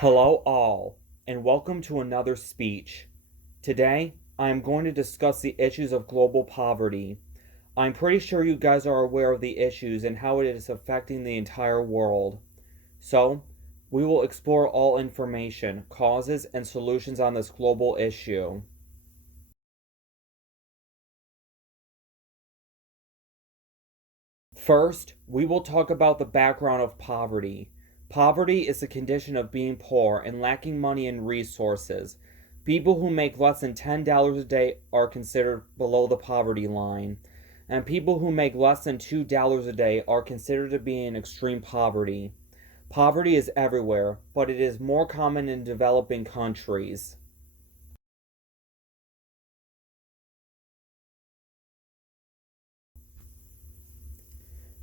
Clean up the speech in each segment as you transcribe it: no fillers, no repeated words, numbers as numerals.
Hello, all, and welcome to another speech. Today, I am going to discuss the issues of global poverty. I'm pretty sure you guys are aware of the issues and how it is affecting the entire world. So, we will explore all information, causes, and solutions on this global issue. First, we will talk about the background of poverty. Poverty is the condition of being poor and lacking money and resources. People who make less than $10 a day are considered below the poverty line, and people who make less than $2 a day are considered to be in extreme poverty. Poverty is everywhere, but it is more common in developing countries.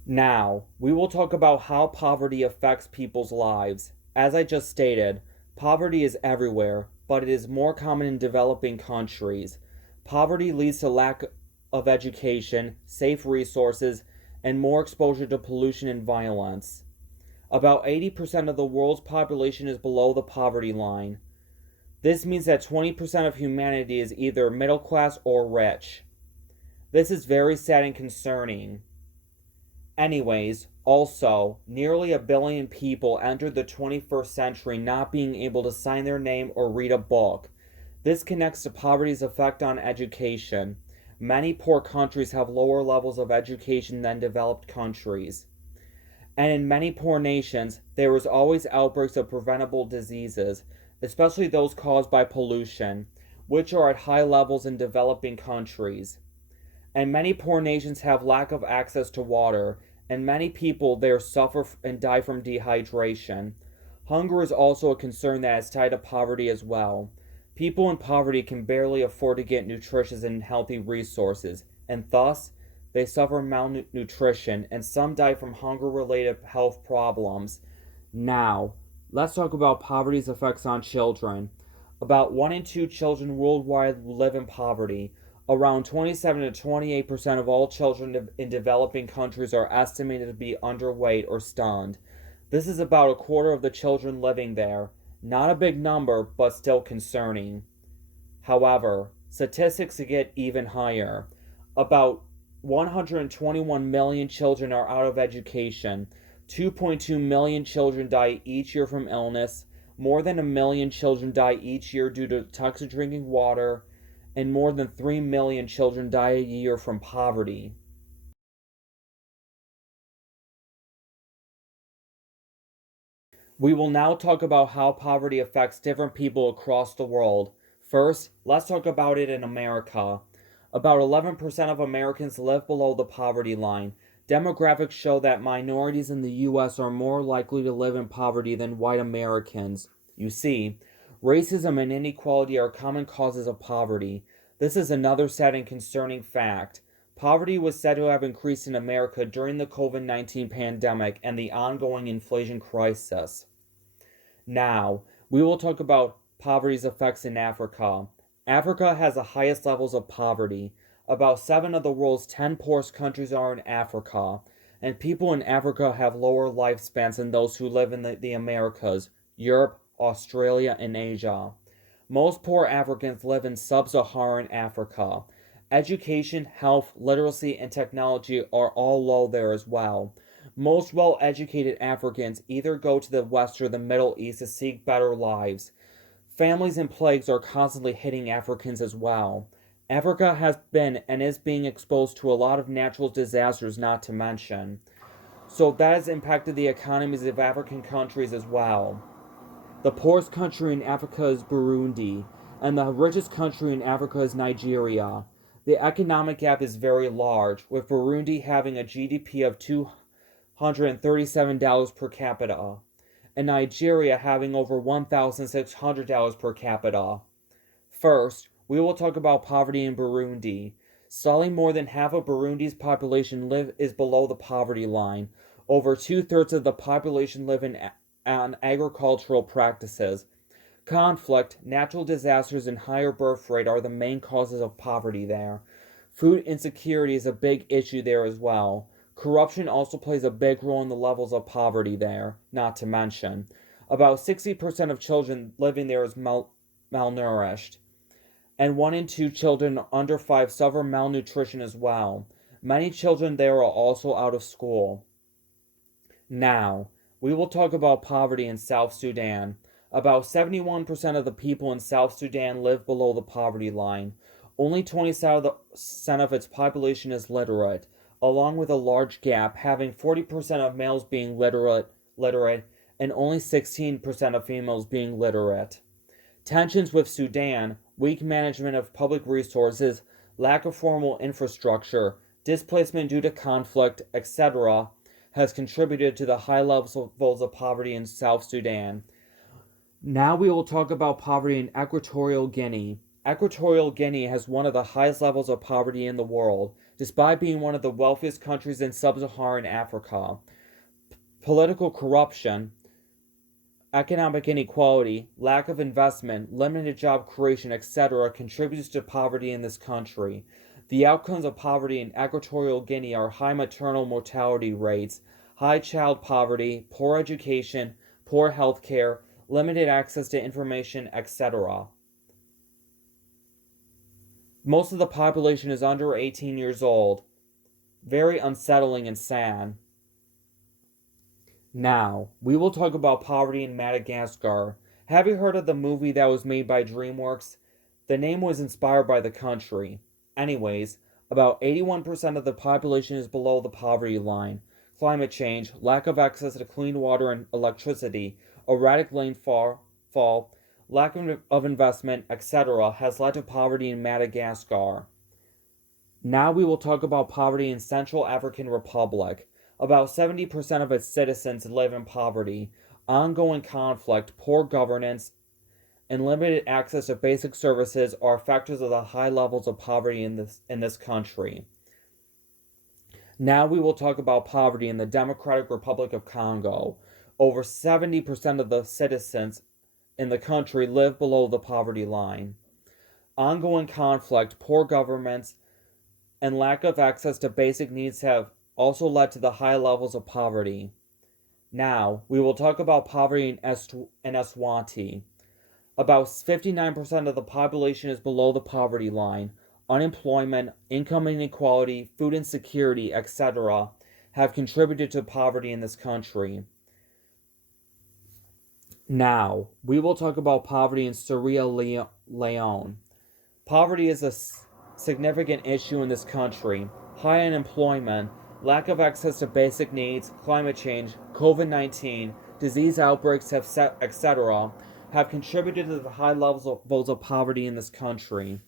Now, we will talk about how poverty affects people's lives. As I just stated, poverty is everywhere, but it is more common in developing countries. Poverty leads to lack of education, safe resources, and more exposure to pollution and violence. About 80% of the world's population is below the poverty line. This means that 20% of humanity is either middle class or rich. This is very sad and concerning. Anyways, also, nearly a billion people entered the 21st century not being able to sign their name or read a book. This connects to poverty's effect on education. Many poor countries have lower levels of education than developed countries. And in many poor nations, there is always outbreaks of preventable diseases, especially those caused by pollution, which are at high levels in developing countries. And many poor nations have lack of access to water, and many people there suffer and die from dehydration. Hunger is also a concern that is tied to poverty as well. People in poverty can barely afford to get nutritious and healthy resources, and thus they suffer malnutrition, and some die from hunger-related health problems. Now, let's talk about poverty's effects on children. About 1 in 2 children worldwide live in poverty. Around 27 to 28% of all children in developing countries are estimated to be underweight or stunned. This is about a quarter of the children living there. Not a big number, but still concerning. However, statistics get even higher. About 121 million children are out of education. 2.2 million children die each year from illness. More than a million children die each year due to toxic drinking water, and more than 3 million children die a year from poverty. We will now talk about how poverty affects different people across the world. First, let's talk about it in America. About 11% of Americans live below the poverty line. Demographics show that minorities in the U.S. are more likely to live in poverty than white Americans. You see, racism and inequality are common causes of poverty. This is another sad and concerning fact. Poverty was said to have increased in America during the COVID-19 pandemic and the ongoing inflation crisis. Now, we will talk about poverty's effects in Africa. Africa has the highest levels of poverty. About 7 of the world's 10 poorest countries are in Africa, and people in Africa have lower lifespans than those who live in the Americas, Europe, Australia, and Asia. Most poor Africans live in sub-Saharan Africa. Education, health, literacy, and technology are all low there as well. Most well-educated Africans either go to the West or the Middle East to seek better lives. Families and plagues are constantly hitting Africans as well. Africa has been and is being exposed to a lot of natural disasters, not to mention. So that has impacted the economies of African countries as well. The poorest country in Africa is Burundi, and the richest country in Africa is Nigeria. The economic gap is very large, with Burundi having a GDP of $237 per capita, and Nigeria having over $1,600 per capita. First, we will talk about poverty in Burundi. Slightly more than half of Burundi's population is below the poverty line. Over two-thirds of the population live on agricultural practices. Conflict, natural disasters, and higher birth rate are the main causes of poverty there. Food insecurity is a big issue there as well. Corruption also plays a big role in the levels of poverty there, not to mention. About 60% of children living there is malnourished, and 1 in 2 children under 5 suffer malnutrition as well. Many children there are also out of school. Now, we will talk about poverty in South Sudan. About 71% of the people in South Sudan live below the poverty line. Only 20% of its population is literate, along with a large gap, having 40% of males being literate and only 16% of females being literate. Tensions with Sudan, weak management of public resources, lack of formal infrastructure, displacement due to conflict, etc., has contributed to the high levels of poverty in South Sudan. Now we will talk about poverty in Equatorial Guinea. Equatorial Guinea has one of the highest levels of poverty in the world, despite being one of the wealthiest countries in sub-Saharan Africa. Political corruption, economic inequality, lack of investment, limited job creation, etc., contributes to poverty in this country. The outcomes of poverty in Equatorial Guinea are high maternal mortality rates, high child poverty, poor education, poor health care, limited access to information, etc. Most of the population is under 18 years old. Very unsettling and sad. Now, we will talk about poverty in Madagascar. Have you heard of the movie that was made by DreamWorks? The name was inspired by the country. Anyways, about 81% of the population is below the poverty line. Climate change, lack of access to clean water and electricity, erratic rainfall, lack of investment, etc., has led to poverty in Madagascar. Now we will talk about poverty in Central African Republic. About 70% of its citizens live in poverty. Ongoing conflict, poor governance, and limited access to basic services are factors of the high levels of poverty in this country. Now we will talk about poverty in the Democratic Republic of Congo. Over 70% of the citizens in the country live below the poverty line. Ongoing conflict, poor governments, and lack of access to basic needs have also led to the high levels of poverty. Now, we will talk about poverty in Eswatini. About 59% of the population is below the poverty line. Unemployment, income inequality, food insecurity, etc., have contributed to poverty in this country. Now, we will talk about poverty in Sierra Leone. Poverty is a significant issue in this country. High unemployment, lack of access to basic needs, climate change, COVID-19, disease outbreaks, etc., have contributed to the high levels of poverty in this country.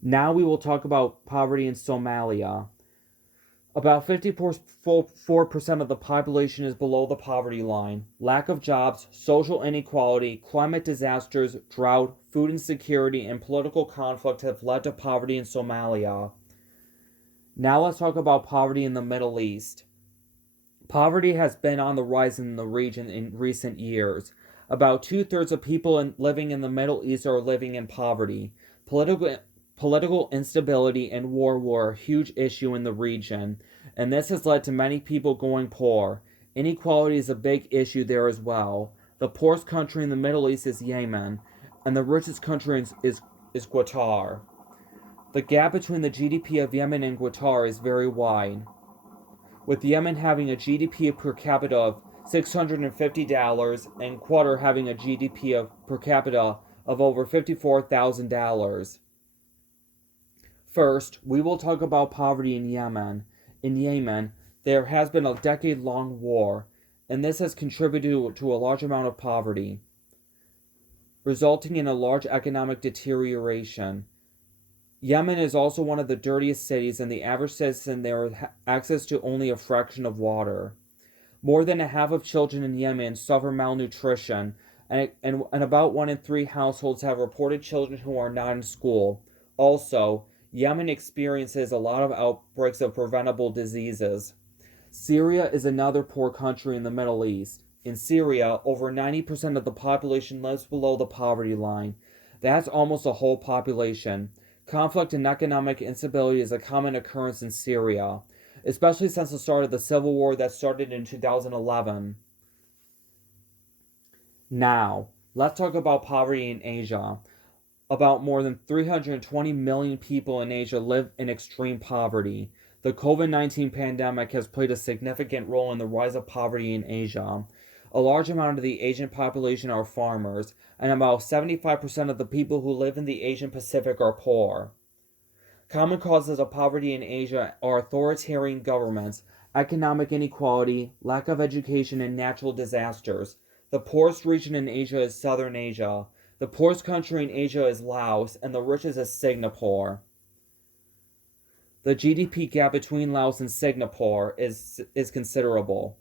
Now we will talk about poverty in Somalia. About 54% of the population is below the poverty line. Lack of jobs, social inequality, climate disasters, drought, food insecurity, and political conflict have led to poverty in Somalia. Now let's talk about poverty in the Middle East. Poverty has been on the rise in the region in recent years. About 2/3 of people living in the Middle East are living in poverty. Political instability and war were a huge issue in the region, and this has led to many people going poor. Inequality is a big issue there as well. The poorest country in the Middle East is Yemen, and the richest country is Qatar. The gap between the GDP of Yemen and Qatar is very wide, with Yemen having a GDP per capita of $650 and Qatar having a GDP per capita of over $54,000. First, we will talk about poverty in Yemen. In Yemen, there has been a decade-long war, and this has contributed to a large amount of poverty, resulting in a large economic deterioration. Yemen is also one of the dirtiest cities, and the average citizen there has access to only a fraction of water. More than a half of children in Yemen suffer malnutrition, and about 1 in 3 households have reported children who are not in school. Also, Yemen experiences a lot of outbreaks of preventable diseases. Syria is another poor country in the Middle East. In Syria, over 90% of the population lives below the poverty line. That's almost the whole population. Conflict and economic instability is a common occurrence in Syria, especially since the start of the civil war that started in 2011. Now, let's talk about poverty in Asia. About more than 320 million people in Asia live in extreme poverty. The COVID-19 pandemic has played a significant role in the rise of poverty in Asia. A large amount of the Asian population are farmers, and about 75% of the people who live in the Asian Pacific are poor. Common causes of poverty in Asia are authoritarian governments, economic inequality, lack of education, and natural disasters. The poorest region in Asia is Southern Asia. The poorest country in Asia is Laos, and the richest is Singapore. The GDP gap between Laos and Singapore is considerable,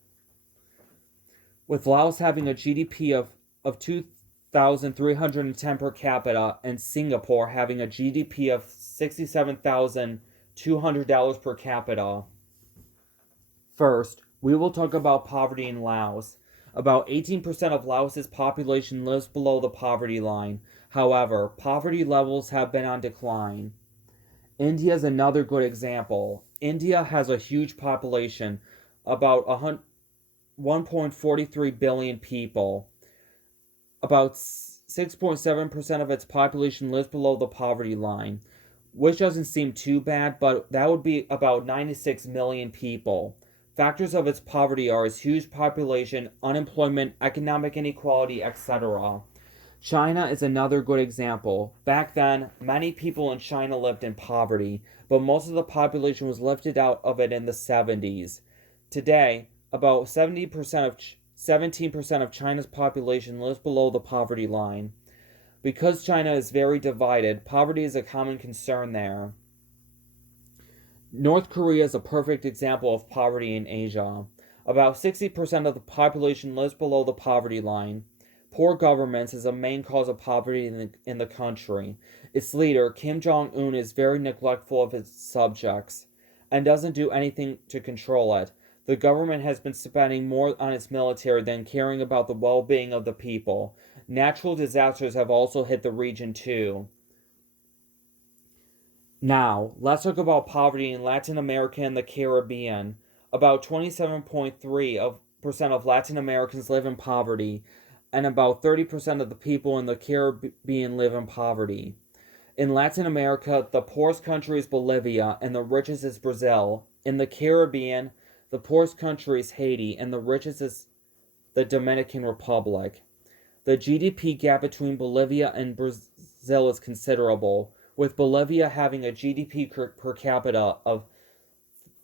with Laos having a GDP of 2,310 per capita and Singapore having a GDP of $67,200 per capita. First, we will talk about poverty in Laos. About 18% of Laos's population lives below the poverty line. However, poverty levels have been on decline. India is another good example. India has a huge population, about 1.43 billion people. About 6.7% of its population lives below the poverty line, which doesn't seem too bad, but that would be about 96 million people. Factors of its poverty are its huge population, unemployment, economic inequality, etc. China is another good example. Back then, many people in China lived in poverty, but most of the population was lifted out of it in the 70s. Today, about 17% of China's population lives below the poverty line. Because China is very divided, poverty is a common concern there. North Korea is a perfect example of poverty in Asia. About 60% of the population lives below the poverty line. Poor governance is a main cause of poverty in the country. Its leader, Kim Jong-un, is very neglectful of his subjects and doesn't do anything to control it. The government has been spending more on its military than caring about the well-being of the people. Natural disasters have also hit the region too. Now, let's talk about poverty in Latin America and the Caribbean. About 27.3% of Latin Americans live in poverty, and about 30% of the people in the Caribbean live in poverty. In Latin America, the poorest country is Bolivia, and the richest is Brazil. In the Caribbean, the poorest country is Haiti, and the richest is the Dominican Republic. The GDP gap between Bolivia and Brazil is considerable, with Bolivia having a GDP per capita of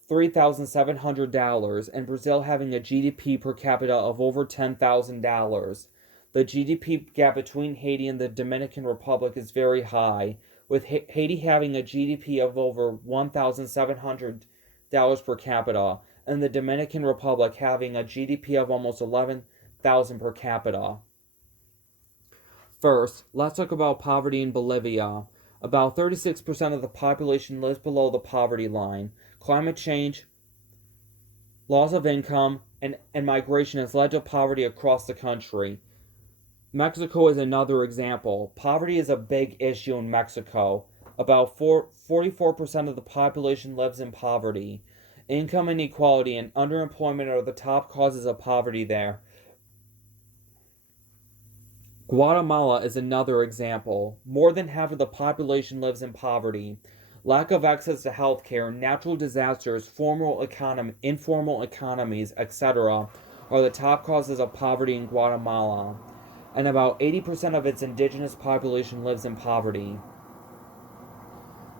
$3,700 and Brazil having a GDP per capita of over $10,000. The GDP gap between Haiti and the Dominican Republic is very high, with Haiti having a GDP of over $1,700 per capita and the Dominican Republic having a GDP of almost $11,000 per capita. First, let's talk about poverty in Bolivia. About 36% of the population lives below the poverty line. Climate change, loss of income, and migration has led to poverty across the country. Mexico is another example. Poverty is a big issue in Mexico. About 44% of the population lives in poverty. Income inequality and underemployment are the top causes of poverty there. Guatemala is another example. More than half of the population lives in poverty. Lack of access to healthcare, natural disasters, informal economies, etc. are the top causes of poverty in Guatemala. And about 80% of its indigenous population lives in poverty.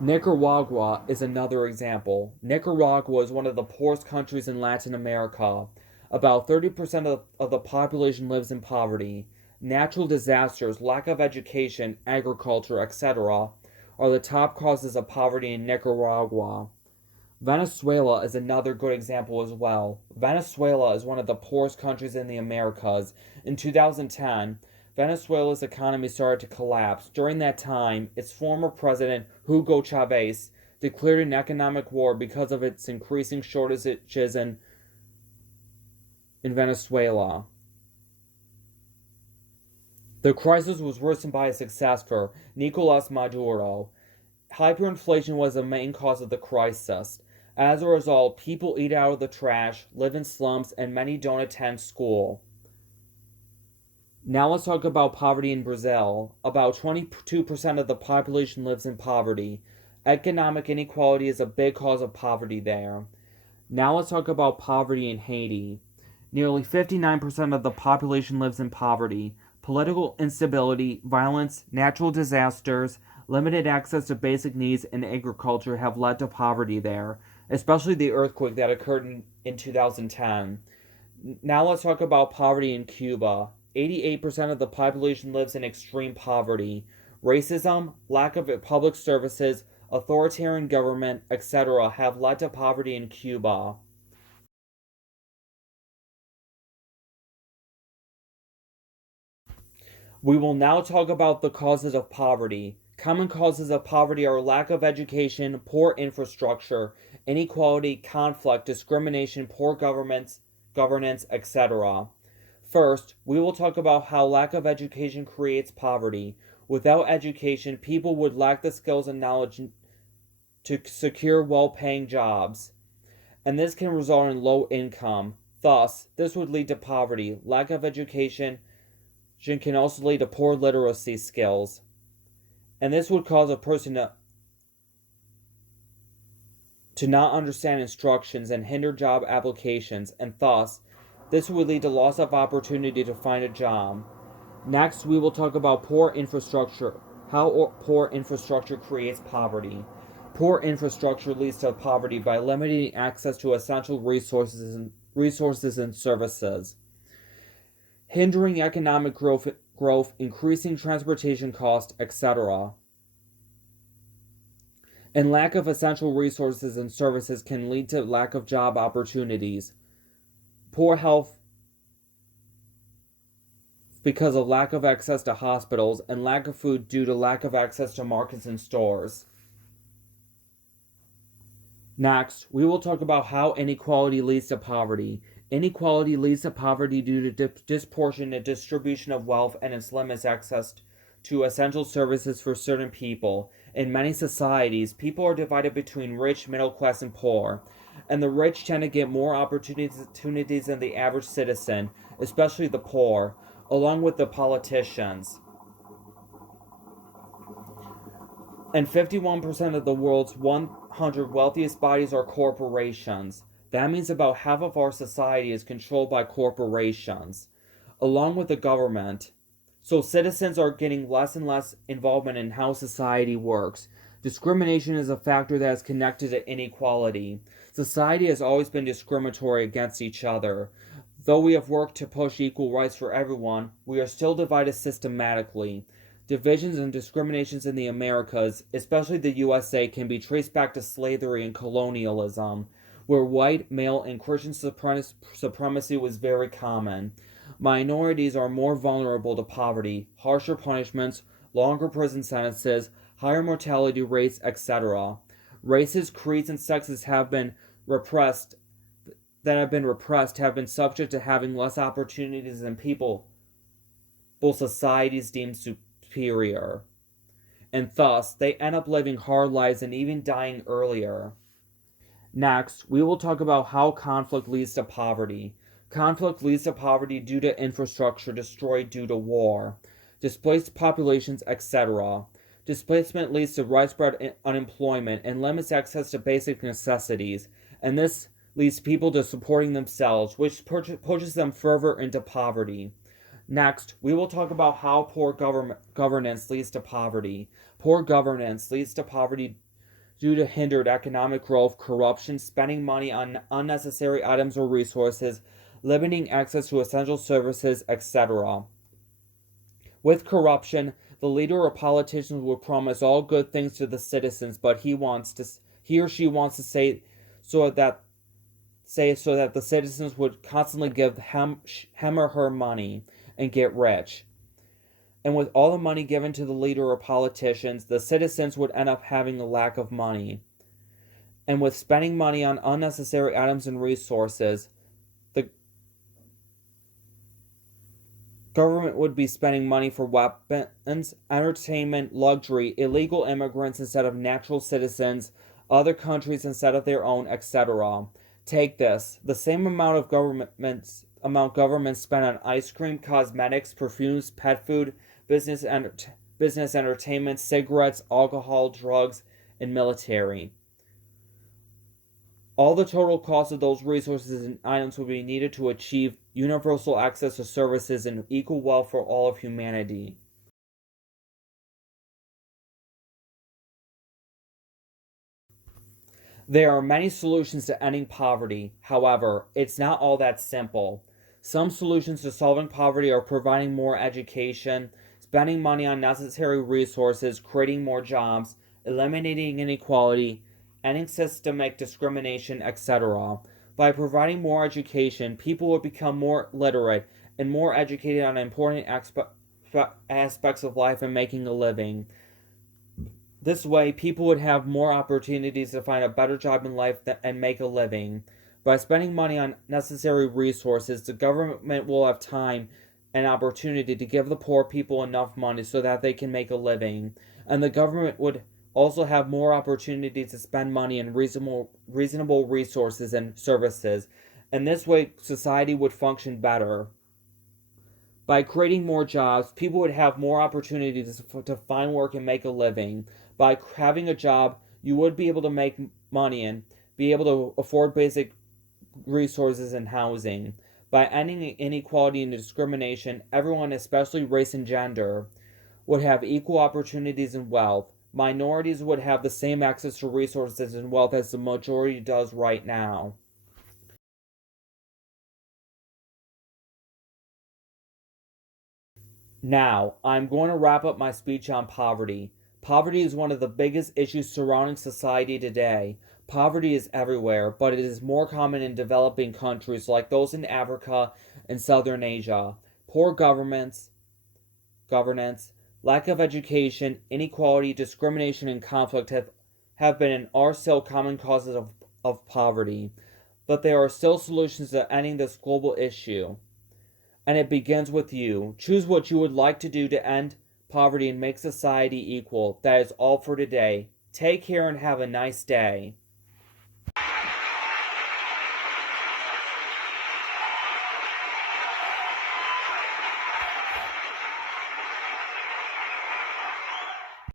Nicaragua is another example. Nicaragua is one of the poorest countries in Latin America. About 30% of the population lives in poverty. Natural disasters, lack of education, agriculture, etc. are the top causes of poverty in Nicaragua. Venezuela is another good example as well. Venezuela is one of the poorest countries in the Americas. In 2010, Venezuela's economy started to collapse. During that time, its former president, Hugo Chavez, declared an economic war because of its increasing shortages in Venezuela. The crisis was worsened by a successor, Nicolas Maduro. Hyperinflation was the main cause of the crisis. As a result, people eat out of the trash, live in slums, and many don't attend school. Now let's talk about poverty in Brazil. About 22% of the population lives in poverty. Economic inequality is a big cause of poverty there. Now let's talk about poverty in Haiti. Nearly 59% of the population lives in poverty. Political instability, violence, natural disasters, limited access to basic needs, and agriculture have led to poverty there, especially the earthquake that occurred in 2010. Now let's talk about poverty in Cuba. 88% of the population lives in extreme poverty. Racism, lack of public services, authoritarian government, etc., have led to poverty in Cuba. We will now talk about the causes of poverty. Common causes of poverty are lack of education, poor infrastructure, inequality, conflict, discrimination, poor governance, etc. First, we will talk about how lack of education creates poverty. Without education, people would lack the skills and knowledge to secure well paying jobs, and this can result in low income. Thus, this would lead to poverty. Lack of education can also lead to poor literacy skills, and this would cause a person to not understand instructions and hinder job applications, and thus, this would lead to loss of opportunity to find a job. Next, we will talk about poor infrastructure. How poor infrastructure creates poverty. Poor infrastructure leads to poverty by limiting access to essential resources and services, hindering economic growth, increasing transportation costs, etc. And lack of essential resources and services can lead to lack of job opportunities, poor health because of lack of access to hospitals, and lack of food due to lack of access to markets and stores. Next, we will talk about how inequality leads to poverty. Inequality leads to poverty due to disproportionate distribution of wealth and its limits access to essential services for certain people. In many societies, people are divided between rich, middle class, and poor, and the rich tend to get more opportunities than the average citizen, especially the poor, along with the politicians. And 51% of the world's 100 wealthiest bodies are corporations. That means about half of our society is controlled by corporations, along with the government. So citizens are getting less and less involvement in how society works. Discrimination is a factor that is connected to inequality. Society has always been discriminatory against each other. Though we have worked to push equal rights for everyone, we are still divided systematically. Divisions and discriminations in the Americas, especially the USA, can be traced back to slavery and colonialism, where white, male, and Christian supremacy was very common. Minorities are more vulnerable to poverty, harsher punishments, longer prison sentences, higher mortality rates, etc. Races, creeds, and sexes have been repressed have been subject to having less opportunities than people both societies deemed superior, and thus they end up living hard lives and even dying earlier. Next, we will talk about how conflict leads to poverty. Conflict leads to poverty due to infrastructure destroyed due to war, displaced populations, etc. Displacement leads to widespread unemployment and limits access to basic necessities, and this leads people to supporting themselves, which pushes them further into poverty. Next, we will talk about how poor governance leads to poverty. Poor governance leads to poverty due to hindered economic growth, corruption, spending money on unnecessary items or resources, limiting access to essential services, etc. With corruption, the leader or politicians will promise all good things to the citizens, but he or she wants to say so that the citizens would constantly give him or her money and get rich. And with all the money given to the leader or politicians, the citizens would end up having a lack of money. And with spending money on unnecessary items and resources, the government would be spending money for weapons, entertainment, luxury, illegal immigrants instead of natural citizens, other countries instead of their own, etc. Take this: the same amount governments spend on ice cream, cosmetics, perfumes, pet food, business business entertainment, cigarettes, alcohol, drugs, and military. All the total cost of those resources and items would be needed to achieve universal access to services and equal wealth for all of humanity. There are many solutions to ending poverty. However, it's not all that simple. Some solutions to solving poverty are providing more education, spending money on necessary resources, creating more jobs, eliminating inequality, ending systemic discrimination, etc. By providing more education, people will become more literate and more educated on important aspects of life and making a living. This way, people would have more opportunities to find a better job in life and make a living. By spending money on necessary resources, the government will have time and opportunity to give the poor people enough money so that they can make a living. And the government would also have more opportunities to spend money in reasonable resources and services. And this way, society would function better. By creating more jobs, people would have more opportunities to find work and make a living. By having a job, you would be able to make money and be able to afford basic resources and housing. By ending inequality and discrimination, everyone, especially race and gender, would have equal opportunities and wealth. Minorities would have the same access to resources and wealth as the majority does right now. Now, I'm going to wrap up my speech on poverty. Poverty is one of the biggest issues surrounding society today. Poverty is everywhere, but it is more common in developing countries like those in Africa and Southern Asia. Poor governance, lack of education, inequality, discrimination, and conflict have been and are still common causes of poverty. But there are still solutions to ending this global issue. And it begins with you. Choose what you would like to do to end poverty and make society equal. That is all for today. Take care and have a nice day.